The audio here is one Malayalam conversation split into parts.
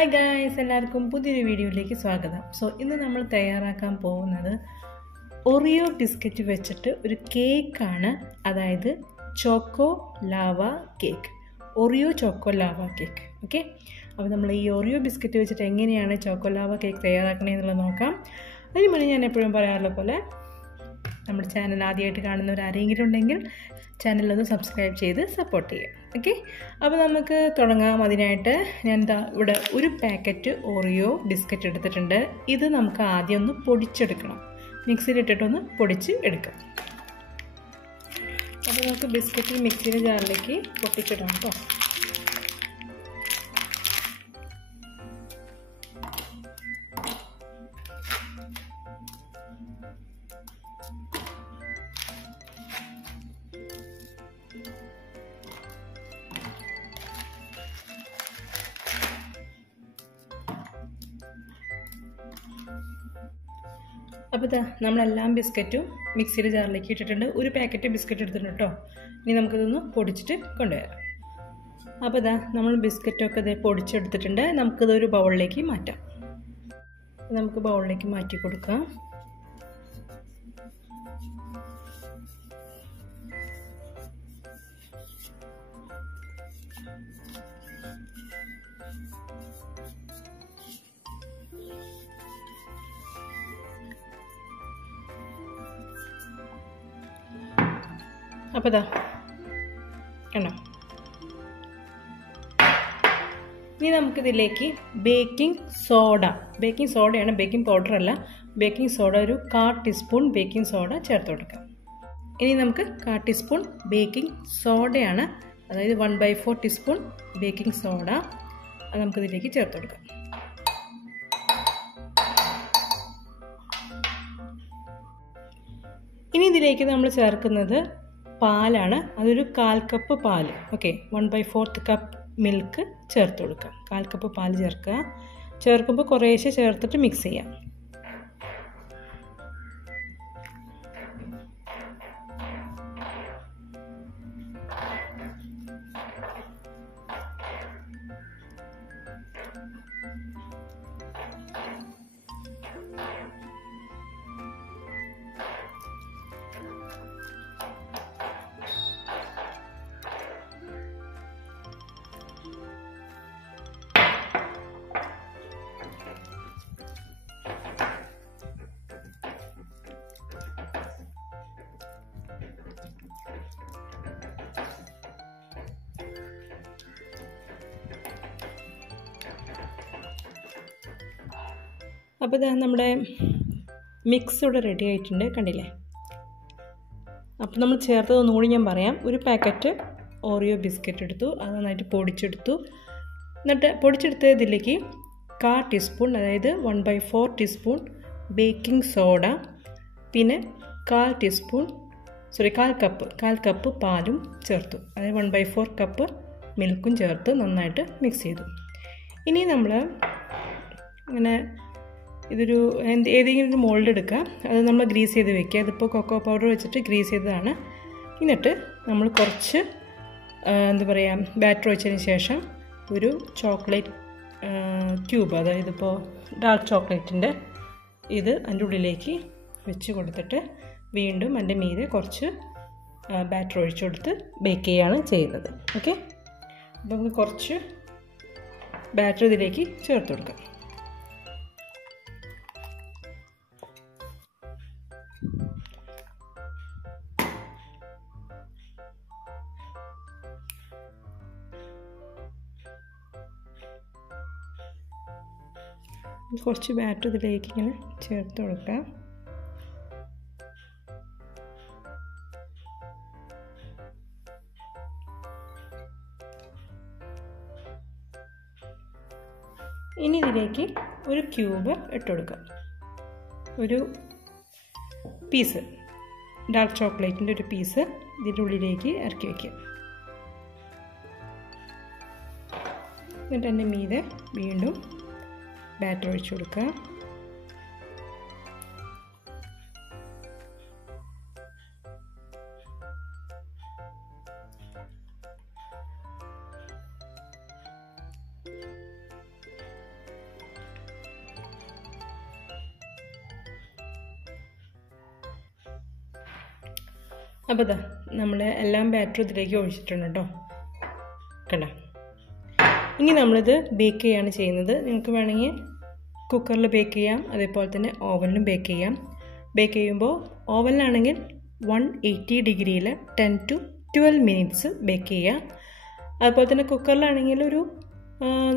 Hi guys, എല്ലാവർക്കും പുതിയൊരു വീഡിയോയിലേക്ക് സ്വാഗതം. സോ ഇന്ന് നമ്മൾ തയ്യാറാക്കാൻ പോകുന്നത് ഒറിയോ ബിസ്ക്കറ്റ് വെച്ചിട്ട് ഒരു കേക്കാണ്, അതായത് choco lava cake, Oreo choco lava cake. Okay, അപ്പോൾ നമ്മൾ ഈ ഒറിയോ ബിസ്ക്കറ്റ് വെച്ചിട്ട് എങ്ങനെയാണ് ചോക്കോ ലാവ കേക്ക് തയ്യാറാക്കണമെന്നുള്ളത് നോക്കാം. അതിന് മുന്നേ ഞാൻ എപ്പോഴും പറയാറുള്ള പോലെ നമ്മുടെ ചാനൽ ആദ്യമായിട്ട് കാണുന്നവർ ആരെങ്കിലും ഉണ്ടെങ്കിൽ ചാനലൊന്ന് സബ്സ്ക്രൈബ് ചെയ്ത് സപ്പോർട്ട് ചെയ്യാം. ഓക്കെ, അപ്പോൾ നമുക്ക് തുടങ്ങാം. അതിനായിട്ട് ഞാൻ ഇവിടെ ഒരു പാക്കറ്റ് ഓറിയോ ബിസ്ക്കറ്റ് എടുത്തിട്ടുണ്ട്. ഇത് നമുക്ക് ആദ്യം ഒന്ന് പൊടിച്ചെടുക്കണം, മിക്സിയിലിട്ടിട്ടൊന്ന് പൊടിച്ച് എടുക്കാം. അപ്പോൾ നമുക്ക് ബിസ്ക്കറ്റ് മിക്സിയുടെ ജാറിലേക്ക് പൊട്ടിച്ചിടാം കേട്ടോ. അപ്പോൾ ഇതാ നമ്മളെല്ലാം ബിസ്ക്കറ്റും മിക്സിയുടെ ജാറിലേക്ക് ഇട്ടിട്ടുണ്ട്. ഒരു പാക്കറ്റ് ബിസ്ക്കറ്റ് എടുത്തിട്ടുണ്ട് കേട്ടോ. ഇനി നമുക്കിതൊന്ന് പൊടിച്ചിട്ട് കൊണ്ടുവരാം. അപ്പോൾ ഇതാ നമ്മൾ ബിസ്ക്കറ്റൊക്കെ ഇത് പൊടിച്ചെടുത്തിട്ടുണ്ട്. നമുക്കിതൊരു ബൗളിലേക്ക് മാറ്റാം. നമുക്ക് ബൗളിലേക്ക് മാറ്റി കൊടുക്കാം. അപ്പോൾ ഇതാ കണ്ടോ, ഇനി നമുക്കിതിലേക്ക് ബേക്കിംഗ് സോഡയാണ്, ബേക്കിംഗ് പൗഡർ അല്ല, ബേക്കിംഗ് സോഡ ഒരു 1/4 ടീസ്പൂൺ ബേക്കിംഗ് സോഡ ചേർത്ത് കൊടുക്കാം. ഇനി നമുക്ക് 1/4 ടീസ്പൂൺ ബേക്കിംഗ് സോഡയാണ്, അതായത് 1/4 ടീസ്പൂൺ ബേക്കിംഗ് സോഡ അത് നമുക്കിതിലേക്ക് ചേർത്ത് കൊടുക്കാം. ഇനി ഇതിലേക്ക് നമ്മൾ ചേർക്കുന്നത് പാലാണ്, അതൊരു 1/4 കപ്പ് പാല്. ഓക്കെ, 1/4 കപ്പ് മിൽക്ക് ചേർത്ത് കൊടുക്കാം. 1/4 കപ്പ് പാൽ ചേർക്കുക. ചേർക്കുമ്പോൾ കുറേശ്ശെ ചേർത്തിട്ട് മിക്സ് ചെയ്യാം. അപ്പോൾ ഇതാ നമ്മുടെ മിക്സ് ഇവിടെ റെഡി ആയിട്ടുണ്ട്, കണ്ടില്ലേ. അപ്പോൾ നമ്മൾ ചേർത്തത് ഒന്നുകൂടി ഞാൻ പറയാം. ഒരു പാക്കറ്റ് ഓറിയോ ബിസ്ക്കറ്റ് എടുത്തു, അത് നന്നായിട്ട് പൊടിച്ചെടുത്തു. എന്നിട്ട് പൊടിച്ചെടുത്തതിലേക്ക് 1/4 ടീസ്പൂൺ, അതായത് 1/4 ടീസ്പൂൺ ബേക്കിംഗ് സോഡ, പിന്നെ 1/4 കപ്പ് പാലും ചേർത്തു, അതായത് 1/4 കപ്പ് മിൽക്കും ചേർത്ത് നന്നായിട്ട് മിക്സ് ചെയ്തു. ഇനി നമ്മൾ അങ്ങനെ ഇതൊരു ഏതെങ്കിലും ഒരു മോൾഡ് എടുക്കുക, അത് നമ്മൾ ഗ്രീസ് ചെയ്ത് വെക്കുക. അതിപ്പോൾ കൊക്കോ പൗഡർ വെച്ചിട്ട് ഗ്രീസ് ചെയ്തതാണ്. എന്നിട്ട് നമ്മൾ കുറച്ച് ബാറ്റർ ഒഴിച്ചതിന് ശേഷം ഒരു ചോക്ലേറ്റ് ക്യൂബ്, അതായത് ഇപ്പോൾ ഡാർക്ക് ചോക്ലേറ്റിൻ്റെ ഇത് അതിൻ്റെ ഉള്ളിലേക്ക് വെച്ച് കൊടുത്തിട്ട് വീണ്ടും അതിൻ്റെ മീതെ കുറച്ച് ബാറ്റർ ഒഴിച്ചു കൊടുത്ത് ബേക്ക് ചെയ്യുകയാണ് ചെയ്യുന്നത്. ഓക്കെ, അപ്പോൾ നമുക്ക് കുറച്ച് ബാറ്റർ ഇതിലേക്ക് ചേർത്ത് കൊടുക്കാം. കുറച്ച് ബാറ്റർ ഇതിലേക്ക് ഇങ്ങനെ ചേർത്ത് കൊടുക്കാം. ഇനി ഇതിലേക്ക് ഒരു ക്യൂബ് ഇട്ട് കൊടുക്കാം. ഒരു പീസ് ഡാർക്ക് ചോക്ലേറ്റിൻ്റെ ഒരു പീസ് ഇതിൻ്റെ ഉള്ളിലേക്ക് ഇറക്കി വയ്ക്കുക. എന്നിട്ട് അതിൻ്റെ മീതെ വീണ്ടും ബാറ്റർ ഒഴിച്ചു കൊടുക്കുക. അപ്പോൾ ഇതാ നമ്മൾ എല്ലാം ബാറ്ററും ഇതിലേക്ക് ഒഴിച്ചിട്ടുണ്ട് കേട്ടോ. കണ്ടോ? ഇനി നമ്മളിത് ബേക്ക് ചെയ്യാണ് ചെയ്യുന്നത്. നിങ്ങൾക്ക് വേണമെങ്കിൽ കുക്കറിൽ ബേക്ക് ചെയ്യാം, അതേപോലെ തന്നെ ഓവനിലും ബേക്ക് ചെയ്യാം. ബേക്ക് ചെയ്യുമ്പോൾ ഓവനിലാണെങ്കിൽ 180 ഡിഗ്രിയിൽ 10 to 12 മിനിറ്റ്സ് ബേക്ക് ചെയ്യുക. അതുപോലെ തന്നെ കുക്കറിലാണെങ്കിൽ ഒരു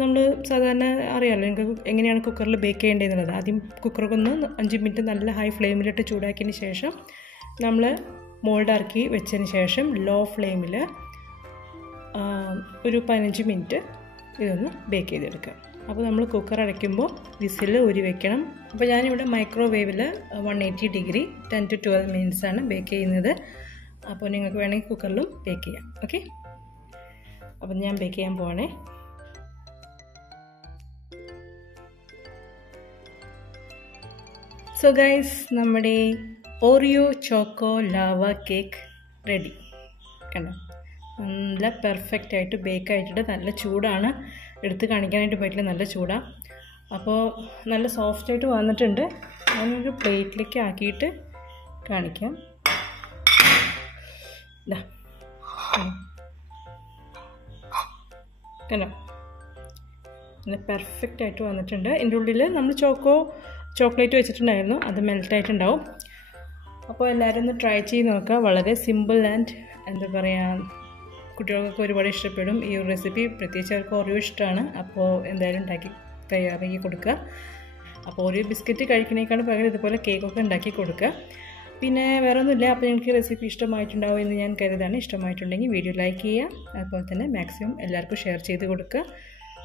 നമ്മൾ സാധാരണ അറിയാമല്ലോ നിങ്ങൾക്ക് എങ്ങനെയാണ് കുക്കറിൽ ബേക്ക് ചെയ്യേണ്ടതെന്നുള്ളത്. ആദ്യം കുക്കറൊക്കെ ഒന്ന് 5 മിനിറ്റ് നല്ല ഹൈ ഫ്ലെയിമിലിട്ട് ചൂടാക്കിയതിന് ശേഷം നമ്മൾ മോൾഡാക്കി വെച്ചതിന് ശേഷം ലോ ഫ്ലെയിമിൽ ഒരു 15 മിനിറ്റ് ഇതൊന്ന് ബേക്ക് ചെയ്തെടുക്കുക. അപ്പോൾ നമ്മൾ കുക്കർ അടയ്ക്കുമ്പോൾ വിസിൽ ഊരി വെക്കണം. അപ്പോൾ ഞാനിവിടെ മൈക്രോവേവിൽ 180 ഡിഗ്രി 10 to 12 മിനിറ്റ്സാണ് ബേക്ക് ചെയ്യുന്നത്. അപ്പോൾ നിങ്ങൾക്ക് വേണമെങ്കിൽ കുക്കറിലും ബേക്ക് ചെയ്യാം. ഓക്കെ, അപ്പം ഞാൻ ബേക്ക് ചെയ്യാൻ പോവാണേ. സോ ഗൈസ്, നമ്മുടെ Oreo choco lava cake ready. കണ്ടോ? നല്ല പെർഫെക്റ്റ് ആയിട്ട് ബേക്ക് ആയിട്ടുണ്ട്. നല്ല ചൂടാണ്, എടുത്ത് കാണിക്കാനായിട്ട് പറ്റില്ല, നല്ല ചൂടാണ്. അപ്പോൾ നല്ല സോഫ്റ്റായിട്ട് വന്നിട്ടുണ്ട്. ഞാനൊരു പ്ലേറ്റിലേക്ക് ആക്കിയിട്ട് കാണിക്കാം. ഇതാ കണ്ടോ? നല്ല പെർഫെക്റ്റ് ആയിട്ട് വന്നിട്ടുണ്ട്. ഇതിൻ്റെ ഉള്ളിൽ നമ്മൾ ചോക്ലേറ്റ് വെച്ചിട്ടുണ്ടായിരുന്നു, അത് മെൽറ്റായിട്ടുണ്ടാവും. അപ്പോൾ എല്ലാവരും ഒന്ന് ട്രൈ ചെയ്ത് നോക്കുക. വളരെ സിമ്പിൾ ആൻഡ് എന്താ പറയുക, കുട്ടികൾക്കൊക്കെ ഒരുപാട് ഇഷ്ടപ്പെടും ഈ ഒരു റെസിപ്പി. പ്രത്യേകിച്ച് അവർക്ക് ഓറിയോ ഇഷ്ടമാണ്. അപ്പോൾ എന്തായാലും തയ്യാറാക്കി കൊടുക്കുക. അപ്പോൾ ഓറിയോ ബിസ്ക്കറ്റ് കഴിക്കുന്നതിനേക്കാളും പകരം ഇതുപോലെ കേക്കൊക്കെ ഉണ്ടാക്കി കൊടുക്കുക. പിന്നെ വേറെ ഒന്നുമില്ല. അപ്പോൾ നിങ്ങൾക്ക് റെസിപ്പി ഇഷ്ടമായിട്ടുണ്ടാവും എന്ന് ഞാൻ കരുതാണ്. ഇഷ്ടമായിട്ടുണ്ടെങ്കിൽ വീഡിയോ ലൈക്ക് ചെയ്യുക, അതുപോലെ തന്നെ മാക്സിമം എല്ലാവർക്കും ഷെയർ ചെയ്ത് കൊടുക്കുക.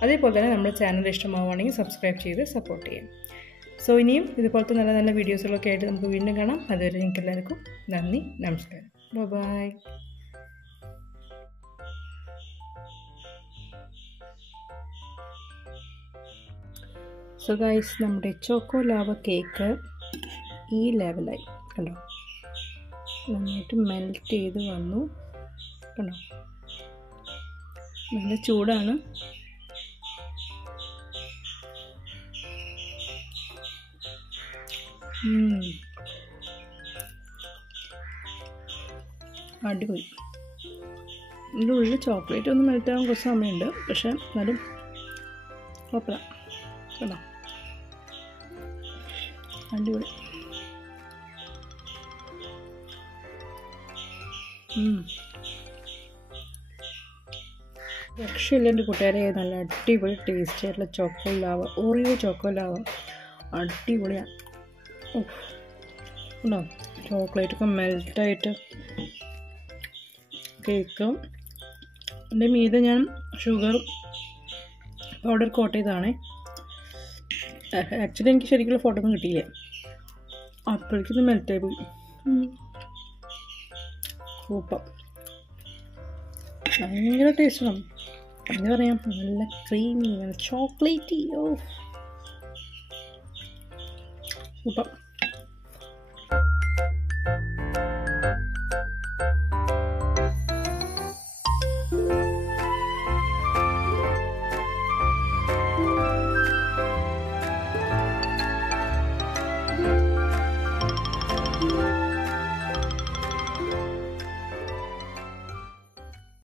അതേപോലെ തന്നെ നമ്മുടെ ചാനൽ ഇഷ്ടമാവുകയാണെങ്കിൽ സബ്സ്ക്രൈബ് ചെയ്ത് സപ്പോർട്ട് ചെയ്യാം. സോ ഇനിയും ഇതുപോലത്തെ നല്ല നല്ല വീഡിയോസുകളൊക്കെ ആയിട്ട് നമുക്ക് വീണ്ടും കാണാം. അതുവരെ നിങ്ങൾക്ക് എല്ലാവർക്കും നന്ദി, നമസ്കാരം, ബൈ. സോ ഗൈസ്, നമ്മുടെ ചോക്കോ ലാവ കേക്ക് ഈ ലെവലായി. കണ്ടോ? നന്നായിട്ട് മെൽറ്റ് ചെയ്ത് വന്നു. കണ്ടോ? നല്ല ചൂടാണ്. അടിപൊളി. ഇതിൻ്റെ ഉള്ളിൽ ചോക്ലേറ്റ് ഒന്ന് മെൽറ്റ് ആകാൻ കുറച്ച് സമയമുണ്ട്, പക്ഷെ എന്നാലും കുഴപ്പമില്ല. കേട്ടോ? അടിപൊളി. രക്ഷയില്ല എൻ്റെ കൂട്ടുകാരെ. നല്ല അടിപൊളി ടേസ്റ്റ് ആയിട്ടുള്ള choco lava, Oreo choco lava അടിപൊളിയാണ്. ഉണ്ടോ? ചോക്ലേറ്റൊക്കെ മെൽറ്റായിട്ട് കേക്ക്. എൻ്റെ മീതെ ഞാൻ ഷുഗർ പൗഡർ കോട്ട് ചെയ്തതാണേ. ആക്ച്വലി എനിക്ക് ശരിക്കുള്ള ഫോട്ടോ ഒന്നും കിട്ടിയില്ല, അപ്പോഴേക്കിത് മെൽറ്റായി പോയി. സൂപ്പർ, ഭയങ്കര ടേസ്റ്റാണ്. എന്താ പറയാം, നല്ല ക്രീമി, നല്ല ചോക്ലേറ്റി. സൂപ്പർ.